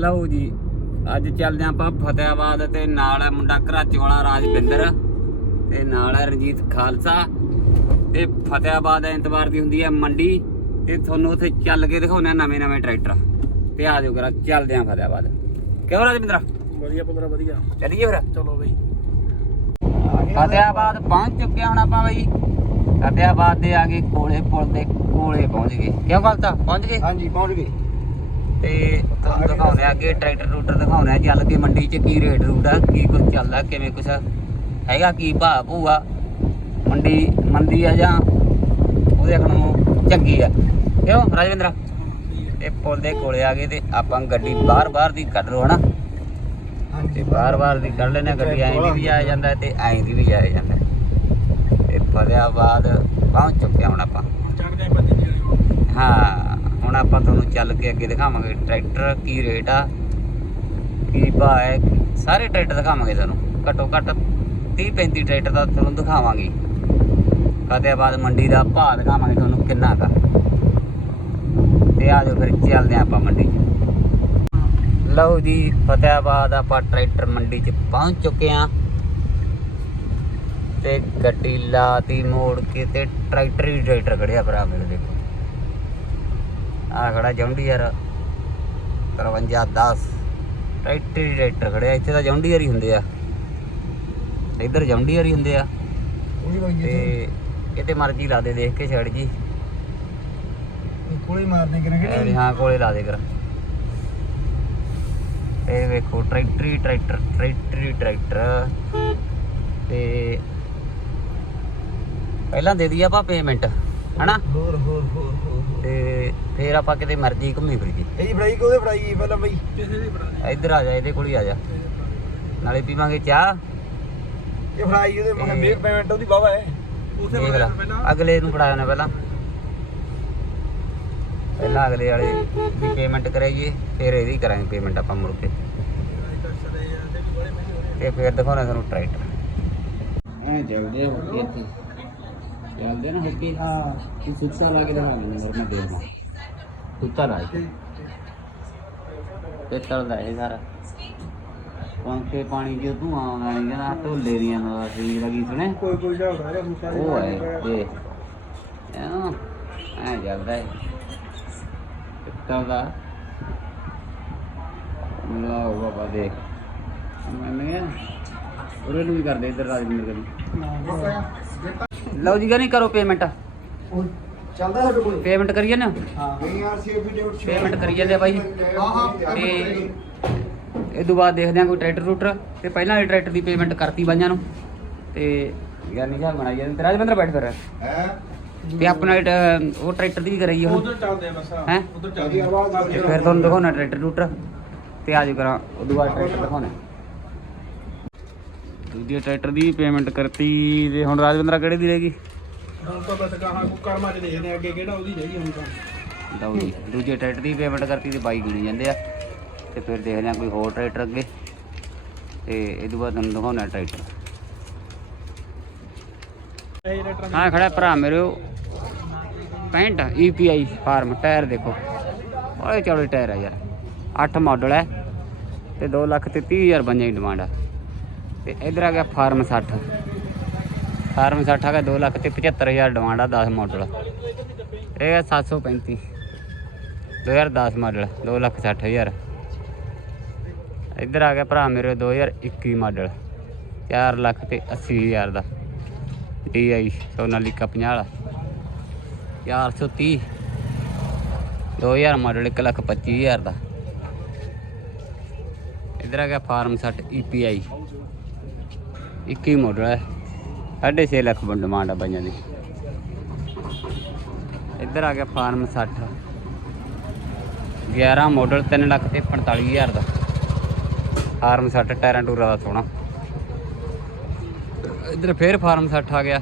ਲਓ ਜੀ ਅੱਜ ਚੱਲਦੇ ਆਪਾਂ ਫਤਿਆਬਾਦ ਤੇ ਨਾਲ ਹੈ ਮੁੰਡਾ ਘਰਾਚੇ ਵਾਲਾ ਰਾਜਵਿੰਦਰ ਤੇ ਨਾਲ ਹੈ ਰਣਜੀਤ ਖਾਲਸਾ। ਤੇ ਫਤਿਆਬਾਦ ਐਤਵਾਰ ਦੀ ਹੁੰਦੀ ਹੈ ਮੰਡੀ ਤੇ ਤੁਹਾਨੂੰ ਉੱਥੇ ਚੱਲ ਕੇ ਦਿਖਾਉਂਦੇ ਆ ਨਵੇਂ ਨਵੇਂ ਟਰੈਕਟਰ। ਤੇ ਆ ਜਾਓ ਕਰਾ ਚੱਲਦੇ ਆਂ ਫਤਿਆਬਾਦ ਕਿਉਂ ਰਾਜਵਿੰਦਰ? ਵਧੀਆ ਪੁੱਤਰਾ ਵਧੀਆ। ਚੱਲੀਏ ਫਿਰ। ਚਲੋ ਬਈ। ਫਤਿਆਬਾਦ ਪਹੁੰਚ ਚੁੱਕੇ ਹੁਣ ਆਪਾਂ ਬਈ। ਫਤਿਆਬਾਦ ਦੇ ਆ ਗਏ ਕੋਲੇ ਪੁਲ ਦੇ ਕੋਲੇ ਪਹੁੰਚ ਗਏ। ਕਿਉਂ ਖਾਲਸਾ? ਪਹੁੰਚ ਗਏ? ਹਾਂਜੀ ਪਹੁੰਚ ਗਏ। ਤੇ ਤੁਹਾਨੂੰ ਦਿਖਾਉਂਦੇ ਆ ਅੱਗੇ ਟਰੈਕਟਰ ਰੂਟਰ ਦਿਖਾਉਂਦੇ ਆ ਚੱਲ ਕੇ ਮੰਡੀ 'ਚ ਕੀ ਰੇਟ ਰੂਟ ਆ ਕੀ ਕੁਝ ਚੱਲਦਾ ਕਿਵੇਂ ਕੁਛ ਹੈਗਾ ਕੀ ਭਾਅ ਭੂਆ? ਮੰਡੀ ਮੰਦੀ ਆ ਜਾਂ ਉਹਦੇ ਨੂੰ ਚੰਗੀ ਆ। ਕਿਉਂ ਰਾਜਵਿੰਦਰ? ਇਹ ਪੁਲ ਦੇ ਕੋਲੇ ਆ ਗਏ ਤੇ ਆਪਾਂ ਗੱਡੀ ਬਾਹਰ ਬਾਹਰ ਦੀ ਕੱਢ ਲਓ ਹਨਾ। ਤੇ ਬਾਹਰ ਬਾਹਰ ਦੀ ਕੱਢ ਲੈਣੇ ਗੱਡੀ ਐਂ ਦੀ ਵੀ ਆ ਜਾਂਦਾ ਤੇ ਐਂ ਦੀ ਵੀ ਆ ਜਾਂਦਾ। ਤੇ ਫਤਿਆਬਾਦ ਪਹੁੰਚ ਚੁੱਕੇ ਹੁਣ ਆਪਾਂ ਚੜਦੇ ਬੰਦੇ ਜਿਹੜੀ ਹਾਂ ਹੁਣ ਆਪਾਂ ਅੱਗੇ ਦਿਖਾਵਾਂਗੇ। ਟਰੈਕਟਰ ਕੀ ਰੇਟ ਆ? ਕੀ ਭਾਅ ਹੈ? ਸਾਰੇ ਟਰੈਕਟਰ ਦਿਖਾਵਾਂਗੇ ਤੁਹਾਨੂੰ। ਘੱਟੋ ਘੱਟ 30 35 ਟਰੈਕਟਰ ਦਾ ਤੁਹਾਨੂੰ ਦਿਖਾਵਾਂਗੇ। ਫਤਿਆਬਾਦ ਮੰਡੀ ਦਾ ਭਾਅ ਦਿਖਾਵਾਂਗੇ ਤੁਹਾਨੂੰ ਕਿੰਨਾ ਕਾ ਤੇ ਆ ਜਾਓ ਫਿਰ, ਚੱਲਦੇ ਹਾਂ ਆਪਾਂ ਮੰਡੀ 'ਚ। ਲਓ ਜੀ ਫਤਿਆਬਾਦ ਆਪਾਂ ਟਰੈਕਟਰ ਮੰਡੀ 'ਚ ਪਹੁੰਚ ਚੁੱਕੇ ਆ ਤੇ ਗੱਡੀ ਲਾਤੀ ਮੋੜ ਕੇ ਤੇ ਟਰੈਕਟਰ ਹੀ ਟਰੈਕਟਰ ਖੜਿਆ ਭਰਾ ਮੇਰੇ ਦੇਖੋ। ਆ ਖੜਾ ਜੌਂਡੀਅਰ 5310 ਟਰੈਕਟਰ ਹੀ ਟਰੈਕਟਰ ਖੜਿਆ ਇੱਥੇ ਤਾਂ ਜੌਂਡੀਅਰ ਹੀ ਹੁੰਦੇ ਆ। ਇੱਧਰ ਜੌਂਡੀਅਰ ਹੀ ਹੁੰਦੇ ਆ। ਤੇ ਕਿਤੇ ਮਰਜ਼ੀ ਲਾ ਦੇ ਦੇਖ ਕੇ ਛੱਡ ਜੀ। ਕੋਲੇ ਮਾਰਨੇ ਕਿਨੇ ਵੀ ਹਾਂ ਕੋਲੇ ਲਾ ਦੇ ਕਰ। ਇਹ ਵੇਖੋ ਟਰੈਕਟਰ ਹੀ ਟਰੈਕਟਰ ਟਰੈਕਟਰ ਹੀ ਟਰੈਕਟਰ। ਤੇ ਪਹਿਲਾਂ ਦੇ ਦਈਏ ਆਪਾਂ ਪੇਮੈਂਟ ਹਨਾ? ਹੋਰ ਹੋਰ ਹੋਰ ਹੋਰ ਤੇ ਫੇਰ ਆਪਾਂ ਕਿਤੇ ਮਰਜ਼ੀ ਘੁੰਮੀ ਫਿਰੀ ਜੀ। ਇਹਦੀ ਫੜਾਈ ਕੋਦੇ ਫੜਾਈ ਪਹਿਲਾਂ ਬਈ? ਕਿਸੇ ਦੀ ਫੜਾਈ ਇੱਧਰ ਆ ਜਾ ਇਹਦੇ ਕੋਲ ਹੀ ਆ ਜਾ। ਨਾਲੇ ਪੀਵਾਂਗੇ ਚਾਹ। ਇਹ ਫੜਾਈ ਉਹਦੇ ਮੈਂ ਇਹ- ਮੇਕ ਪੇਮੈਂਟ ਉਹਦੀ ਬਾਵਾ ਹੈ। ਦੇਖ ਲਾ। ਅਗਲੇ ਨੂੰ ਫੜਾਇਆ ਨਾ ਪਹਿਲਾਂ। ਪਹਿਲਾਂ ਅਗਲੇ ਵਾਲੇ ਦੀ ਪੇਮੈਂਟ ਕਰਾਈਏ ਫਿਰ ਇਹਦੀ ਕਰਾਂਗੇ ਪੇਮੈਂਟ ਆਪਾਂ ਮੁੜ ਕੇ। ਤੇ ਫਿਰ ਦਿਖਾਉਣਾ ਤੁਹਾਨੂੰ ਟਰੈਕਟਰ ਐ ਚੱਲਦੇ ਹੋ ਗਏ ਇੱਥੇ। ਚੱਲਦੇ ਨਾ ਹੱਕੀ ਹਾਂ ਇਹ ਸੁੱਤਾ ਲਾ ਕੇ ਦਿਖਾ ਮੈਨੂੰ ਮੈਂ ਦੇਵਾਂ ਸੁੱਤਾ ਲਾ ਕੇ ਤੇ ਚੱਲਦਾ ਇਹ ਸਾਰਾ ਪੰਖੇ ਪਾਣੀ ਜੋ ਤੂੰ ਆਉਂਦਾ ਨਹੀਂ ਕਹਿੰਦਾ ਢੋਲੇ ਦੀਆਂ ਦਾ ਸਰੀਰ ਲੱਗੀ ਸੁਣੇ ਕੋਈ ਕੋਈ ਝਾੜਦਾ ਰਿਹਾ ਮੁੱਸਾ ਉਹ ਹੈ ਇਹ ਐਂ ਐ ਚੱਲਦਾ ਹੈ ਕਿੱਤਾ ਦਾ ਮਿਲਾ ਉਹ ਬਾਬਾ ਦੇਖ ਮੰਨ ਗਿਆ ਉਹਦੇ ਨੂੰ ਵੀ ਕਰਦੇ ਇੱਧਰ ਰਾਜਵਿੰਦਰ ਕਰੀ ਲਓ ਜੀ ਨਹੀਂ ਕਰੋ ਪੇਮੈਂਟ ਚੱਲਦਾ ਸਾਡੇ ਕੋਲ? ਪੇਮੈਂਟ ਕਰੀਏ ਨਾ ਹਾਂ? ਨਹੀਂ ਯਾਰ ਸੀ ਵੀਡੀਓ ਪੇਮੈਂਟ ਕਰੀ ਜਾਂਦੇ ਆ ਬਾਈ। ਹਾਂ ਹਾਂ ਤੇ ਇਹ ਤੋਂ ਬਾਅਦ ਦੇਖਦੇ ਆ ਕੋਈ ਟਰੈਕਟਰ ਰੂਟਰ। ਤੇ ਪਹਿਲਾਂ ਵਾਲੇ ਟਰੈਕਟਰ ਦੀ ਪੇਮੈਂਟ ਕਰਤੀ ਬਾਈਆਂ ਨੂੰ। ਤੇ ਗਿਆਨੀ ਸਾਹਿਬ ਬਣਾਈ ਜਾਂਦੇ। ਤੇ ਰਾਜਵਿੰਦਰ ਬੈਠ ਫਿਰ। ਹੈ? ਤੇ ਆਪਣਾ ਇਹ ਟ- ਉਹ ਟਰੈਕਟਰ ਦੀ ਵੀ ਕਰਾਈ ਹੁਣ ਉਧਰ ਚੱਲਦੇ ਆ ਬਸ। ਹੈਂ? ਉਧਰ ਚੱਲਦੀ ਆਵਾਜ਼ ਆ। ਤੇ ਫਿਰ ਤੁਹਾਨੂੰ ਦਿਖਾਉਣਾ ਟਰੈਕਟਰ ਰੂਟਰ। ਤੇ ਆਜੋ ਕਰਾਂ ਉਦੋਂ ਬਾਅਦ ਟਰੈਕਟਰ ਦਿਖਾਉਣਾ। ਦੂਜੀ ਟਰੈਕਟਰ ਦੀ ਪੇਮੈਂਟ ਕਰਤੀ ਤੇ ਹੁਣ ਰਾਜਵਿੰਦਰਾ ਕਿਹੜੇ ਦੀ ਰਹੇਗੀ? ਹੁਣ ਤਾਂ ਬਸ ਕਹਾਂ ਕੋ ਕਰਮਾ ਚ ਦੇਖਦੇ ਆ ਅੱਗੇ ਕਿਹੜਾ ਉਹਦੀ ਰਹੀ ਹੁਣ ਤਾਂ। ਲਓ ਜੀ ਦੂਜੇ ਟਰੈਕਟਰ ਦੀ ਪੇਮੈਂਟ ਕਰਤੀ ਤੇ ਬਾਈ ਗਿਣੀ ਜਾਂਦੇ ਆ। ਤੇ ਫਿਰ ਦੇਖਦੇ ਆ ਕੋਈ ਹੋਰ ਟਰੈਕਟਰ ਅੱਗੇ। ਤੇ ਇਹ ਤੋਂ ਬਾਅਦ ਤੁਹਾਨੂੰ ਦਿਖਾਉਣਾ ਟਰੈਕਟਰ। ਹਾਂ ਖੜਾ ਭਰਾ ਮੇਰੇ 65 EPI ਫਾਰਮ ਟਾਇਰ ਦੇਖੋ। ਬੜੇ ਚੌੜੇ ਟਾਇਰ ਆ ਯਾਰ। 8 ਮਾਡਲ ਹੈ ਤੇ 2 ਲੱਖ ਤੇ 30 ਹਜ਼ਾਰ ਬੰਜਾਂ ਦੀ ਡਿਮਾਂਡ ਆ। ਤੇ ਇਧਰ ਆ ਗਿਆ ਫਾਰਮ 60 ਫਾਰਮ 60 ਆ ਗਿਆ 2 ਲੱਖ ਤੇ 75 ਹਜ਼ਾਰ ਡਿਮਾਂਡ ਆ 10 ਮਾਡਲ ਇਹ ਹੈ 735 2010 ਮਾਡਲ 2 ਲੱਖ 60 ਹਜ਼ਾਰ। ਇੱਧਰ ਆ ਗਿਆ ਭਰਾ ਮੇਰੇ 2021 ਮਾਡਲ 4 ਲੱਖ ਤੇ 80 ਹਜ਼ਾਰ ਦਾ। DI ਸੋਨਾਲੀਕਾ 50 ਵਾਲਾ। 430 2000 ਮਾਡਲ 1 ਲੱਖ 25 ਹਜ਼ਾਰ ਦਾ। ਇੱਧਰ ਆ ਗਿਆ ਫਾਰਮ 60 EPI 21 ਮਾਡਲ ਹੈ। 6.5 ਲੱਖ ਡਿਮਾਂਡ ਆ ਬਾਈਆਂ ਦੀ। ਇੱਧਰ ਆ ਗਿਆ ਫਾਰਮ 60 11 ਮਾਡਲ 3 ਲੱਖ ਤੇ 45 ਹਜ਼ਾਰ ਦਾ। ਫਾਰਮ 60 ਟਾਇਰਾਂ ਟੂਰਾ ਦਾ ਸੋਹਣਾ। ਇੱਧਰ ਫੇਰ ਫਾਰਮ 60 ਆ ਗਿਆ।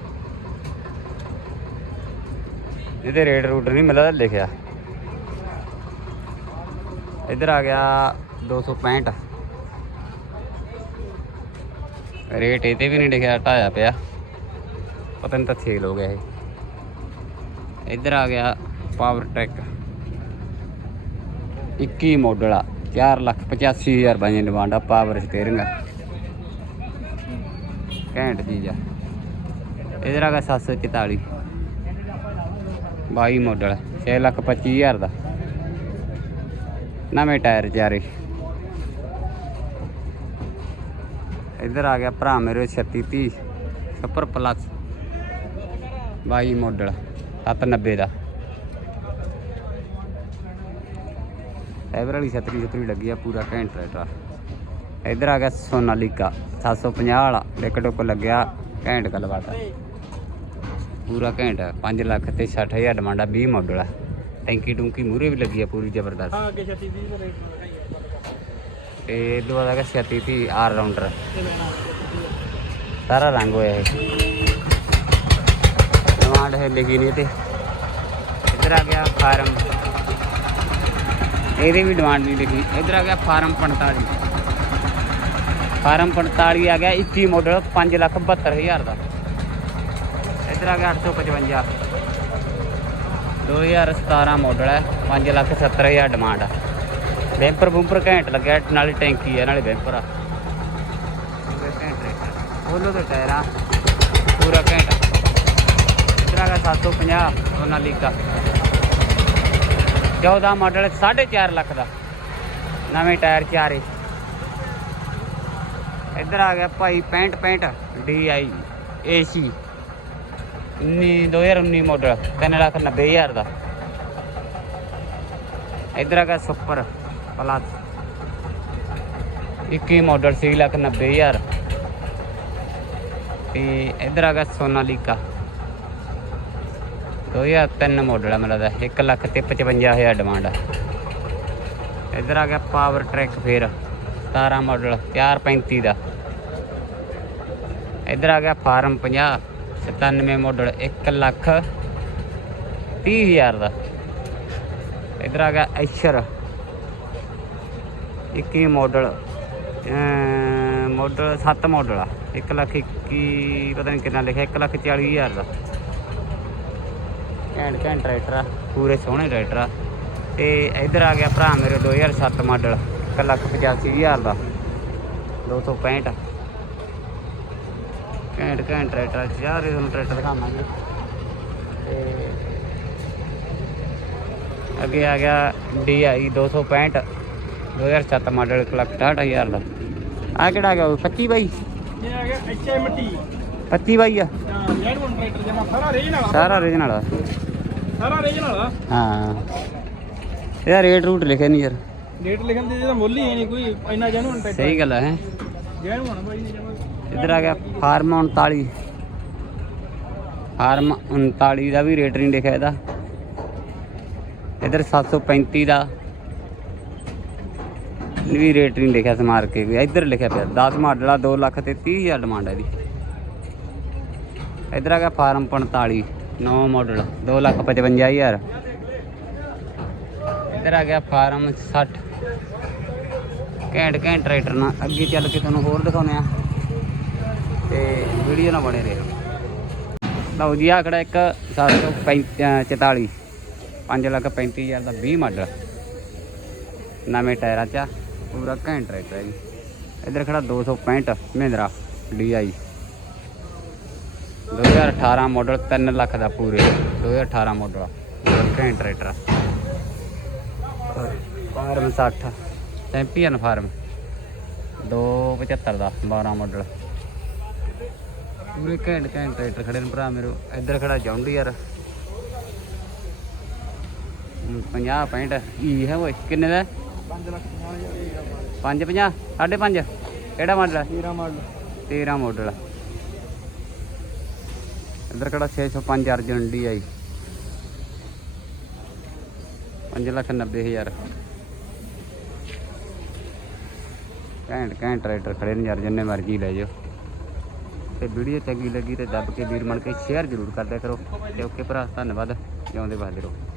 ਇਹਦੇ ਰੇਟ ਰੂਟ ਨਹੀਂ ਮਿਲਦਾ ਲਿਖਿਆ। ਇੱਧਰ ਆ ਗਿਆ 265 ਰੇਟ ਇਹ ਵੀ ਨਹੀਂ ਲਿਖਿਆ, ਢਾਇਆ ਪਿਆ। ਪਤਾ ਨਹੀਂ ਤਾਂ ਸੇਲ ਹੋ ਗਿਆ ਇਹ। ਇੱਧਰ ਆ ਗਿਆ ਪਾਵਰ ਟੈਕ 21 ਮਾਡਲ ਆ 4 ਲੱਖ 85 ਹਜ਼ਾਰ ਬਾਈ ਡਿਮਾਂਡ ਆ ਪਾਵਰ ਸਟੀਅਰਿੰਗ ਆ। ਘੈਂਟ ਚੀਜ਼ ਆ। ਇਧਰ ਆ ਗਿਆ 744 22 ਮਾਡਲ 6 ਲੱਖ 25 ਹਜ਼ਾਰ ਦਾ। ਨਵੇਂ ਟਾਇਰ ਚਾਰੇ ਇਧਰ ਆ ਗਿਆ ਭਰਾ ਮੇਰੇ 3630 ਸੁਪਰ ਪਲੱਸ 22 ਮਾਡਲ 790 ਦਾ। ਐਵਰ ਵਾਲੀ ਛਤਰੀ ਛਤਰੀ ਲੱਗੀ ਆ ਪੂਰਾ ਘੈਂਟ ਟਰੈਕਟਰ ਇਧਰ ਆ ਗਿਆ ਸੋਨਾਲੀਕਾ 750 ਵਾਲਾ। ਡਿੱਕ ਡੁੱਕ ਲੱਗਿਆ ਘੈਂਟ ਗੱਲਬਾਤ ਪੂਰਾ ਘੈਂਟ 5 ਲੱਖ ਤੇ 60000 ਡਿਮਾਂਡ ਆ 20 ਮਾਡਲ ਆ। ਟੈਂਕੀ ਟੂੰਕੀ ਮੂਰੇ ਵੀ ਲੱਗੀ ਆ, ਪੂਰੀ ਜ਼ਬਰਦਸਤ। ਹਾਂ, ਅੱਗੇ 36 20 ਰੇਟ ਇਹ ਤੋਂ ਬਾਅਦ ਆ ਗਿਆ 36 ਤੀ ਆਰ ਰਾਉਂਡਰ ਸਾਰਾ ਰੰਗ ਹੋਇਆ ਇਹ। ਡਿਮਾਂਡ ਹੈ ਲਿਖੀ ਨਹੀਂ ਤੇ। ਇੱਧਰ ਆ ਗਿਆ ਫਾਰਮ। ਇਹਦੀ ਵੀ ਡਿਮਾਂਡ ਨਹੀਂ ਲਿਖੀ ਇੱਧਰ ਆ ਗਿਆ ਫਾਰਮ 45 ਫਾਰਮ 45 ਆ ਗਿਆ 21 ਮਾਡਲ 5 ਲੱਖ 72000 ਦਾ। ਇੱਧਰ ਆ ਗਿਆ 855 2017 ਮਾਡਲ ਹੈ 5 ਲੱਖ 70000 ਡਿਮਾਂਡ ਆ। ਬੈਂਪਰ ਬੂੰਪਰ ਘੈਂਟ ਲੱਗਿਆ ਨਾਲੇ ਟੈਂਕੀ ਹੈ ਨਾਲੇ ਬੈਂਪਰ ਆ। ਘੈਂਟ ਰੇਟ ਉਹਨੂੰ ਤੇ ਟਾਇਰ ਆ ਪੂਰਾ ਘੈਂਟ। ਇੱਧਰ ਆ ਗਿਆ 750 ਸੋਨਾਲੀਕਾ 14 ਮਾਡਲ 4.5 ਲੱਖ ਦਾ। ਨਵੇਂ ਟਾਇਰ ਚਾਰੇ। ਇੱਧਰ ਆ ਗਿਆ ਭਾਈ 65 65 DI AC 19 2019 ਮਾਡਲ 3 ਲੱਖ 90 ਹਜ਼ਾਰ ਦਾ। ਇੱਧਰ ਆ ਗਿਆ ਸੁਪਰ। ਪਲੱਸ। 21 ਮਾਡਲ 6 ਲੱਖ 90 ਹਜ਼ਾਰ। ਤੇ ਇੱਧਰ ਆ ਗਿਆ ਸੋਨਾਲੀਕਾ 2003 ਮਾਡਲ ਆ ਮੇਰਾ ਦਾ 1 ਲੱਖ ਤੇ 55000 ਡਿਮਾਂਡ ਆ। ਇੱਧਰ ਆ ਗਿਆ ਪਾਵਰ ਟਰੈਕ ਫੇਰ 17 ਮਾਡਲ 435 ਦਾ। ਇੱਧਰ ਆ ਗਿਆ ਫਾਰਮ 50 97 ਮਾਡਲ 1 ਲੱਖ 30000 ਦਾ। ਇੱਧਰ ਆ ਗਿਆ ਐਸ਼ਰ 21 ਮਾਡਲ ਮਾਡਲ 7 ਮਾਡਲ ਆ। 1 ਲੱਖ 21 ਪਤਾ ਨਹੀਂ ਕਿੰਨਾ ਲਿਖਿਆ 1 ਲੱਖ 40 ਹਜ਼ਾਰ ਦਾ। ਘੈਂਟ ਘੈਂਟ ਟਰੈਕਟਰ ਆ, ਪੂਰੇ ਸੋਹਣੇ ਟਰੈਕਟਰ ਆ। ਤੇ ਇੱਧਰ ਆ ਗਿਆ ਭਰਾ ਮੇਰੇ 2007 ਮਾਡਲ 1 ਲੱਖ 85 ਹਜ਼ਾਰ ਦਾ। 265 ਘੈਂਟ ਘੈਂਟ ਟਰੈਕਟਰ ਸਾਰੇ ਤੁਹਾਨੂੰ ਟਰੈਕਟਰ ਦਿਖਾਵਾਂਗੇ। ਤੇ ਅੱਗੇ ਆ ਗਿਆ DI 265 2007 ਮਾਡਲ 1 ਲੱਖ 68000 ਦਾ। ਆ ਕਿਹੜਾ ਗਿਆ 25 ਬਾਈ? ਇਹ ਆ ਗਿਆ HMT 25 ਬਾਈ ਆ। ਟਰੈਕਟਰ ਜਮਾ ਸਾਰਾ ਸਾਰਾ ਸਾਰਾ ਰੀਜਨਲ ਆ। ਹਾਂ। ਇਹਦਾ ਰੇਟ ਰੂਟ ਲਿਖਿਆ ਨਹੀਂ ਯਾਰ। ਡੇਟ ਲਿਖਣ ਦੀ ਜਿਹਦਾ ਮੁੱਲ ਹੀ ਹੈ ਨਹੀਂ ਕੋਈ ਇੰਨਾ ਜੈਨੂਨ ਟਰੈਕਟਰ ਸਹੀ ਗੱਲ ਹੈ। ਜੈਨੂਨ ਬਾਈ ਨੇ ਜਮਾ। ਇੱਧਰ ਆ ਗਿਆ ਫਾਰਮ 39 ਫਾਰਮ 39 ਦਾ ਵੀ ਰੇਟ ਨਹੀਂ ਲਿਖਿਆ ਇਹਦਾ। ਇੱਧਰ 735 ਦਾ। ਵੀ ਰੇਟ ਨਹੀਂ ਲਿਖਿਆ ਸਮਾਰ ਕੇ ਵੀ ਇੱਧਰ ਲਿਖਿਆ ਪਿਆ 10 ਮਾਡਲ ਆ 2 ਲੱਖ ਤੇ 30 ਹਜ਼ਾਰ ਡਿਮਾਂਡ ਹੈ ਇਹਦੀ। ਇੱਧਰ ਆ ਗਿਆ ਫਾਰਮ 45 9 ਮਾਡਲ 2 ਲੱਖ 55 ਹਜ਼ਾਰ। ਇੱਧਰ ਆ ਗਿਆ ਫਾਰਮ 60 ਘੈਂਟ ਘੈਂਟ ਟਰੈਕਟਰ ਨਾਲ ਅੱਗੇ ਚੱਲ ਕੇ ਤੁਹਾਨੂੰ ਹੋਰ ਦਿਖਾਉਂਦੇ ਆ ਤੇ ਵੀਡੀਓ ਨਾਲ ਬਣੇ ਰਹੋ। ਲਓ ਜੀ ਆ ਖੜਾ ਇੱਕ 744 5 ਲੱਖ 35 ਹਜ਼ਾਰ ਦਾ 20 ਮਾਡਲ ਨਵੇਂ ਟਾਇਰਾਂ 'ਚ ਆ, ਪੂਰਾ ਘੈਂਟ ਟਰੈਕਟਰ ਹੈ ਜੀ। ਇੱਧਰ ਖੜਾ 265 ਮਹਿੰਦਰਾ DI 2018 ਮਾਡਲ 3 ਲੱਖ ਦਾ ਪੂਰੇ। 2018 ਮਾਡਲ ਪੂਰਾ ਘੈਂਟ ਟਰੈਕਟਰ ਫਾਰਮ 60 ਚੈਂਪੀਅਨ ਫਾਰਮ। 275 ਦਾ 12 ਮਾਡਲ ਪੂਰੇ ਘੈਂਟ ਘੈਂਟ ਟਰੈਕਟਰ ਖੜੇ ਨੇ ਭਰਾ ਮੇਰੇ। ਇੱਧਰ ਖੜਾ ਜੌਂਡੀ ਯਾਰ 50 65 ਈ ਹੈ ਓਏ, ਕਿੰਨੇ ਦਾ? 5 ਲੱਖ 50000 5 50 5.5 ਕਿਹੜਾ ਮਾਡਲ ਹੈ? 13 ਮਾਡਲ। 13 ਮਾਡਲ ਇੱਧਰ ਕਿਹੜਾ 605 ਅਰਜਨ ਡੀ ਆਈ। 5 ਲੱਖ 90 ਹਜ਼ਾਰ। ਘੈਂਟ ਘੈਂਟ ਟਰੈਕਟਰ ਖੜੇ ਨੇ ਯਾਰ ਜਿੰਨੇ ਮਰਜ਼ੀ ਲੈ ਜਾਓ। ਤੇ ਵੀਡੀਓ ਚੰਗੀ ਲੱਗੀ ਤੇ ਦੱਬ ਕੇ ਵੀਰ ਮਣ ਕੇ ਸ਼ੇਅਰ ਜ਼ਰੂਰ ਕਰਦਿਆ ਕਰੋ। ਤੇ ਓਕੇ ਭਰਾ ਧੰਨਵਾਦ। ਜਿਉਂਦੇ ਵਸਦੇ ਰਹੋ।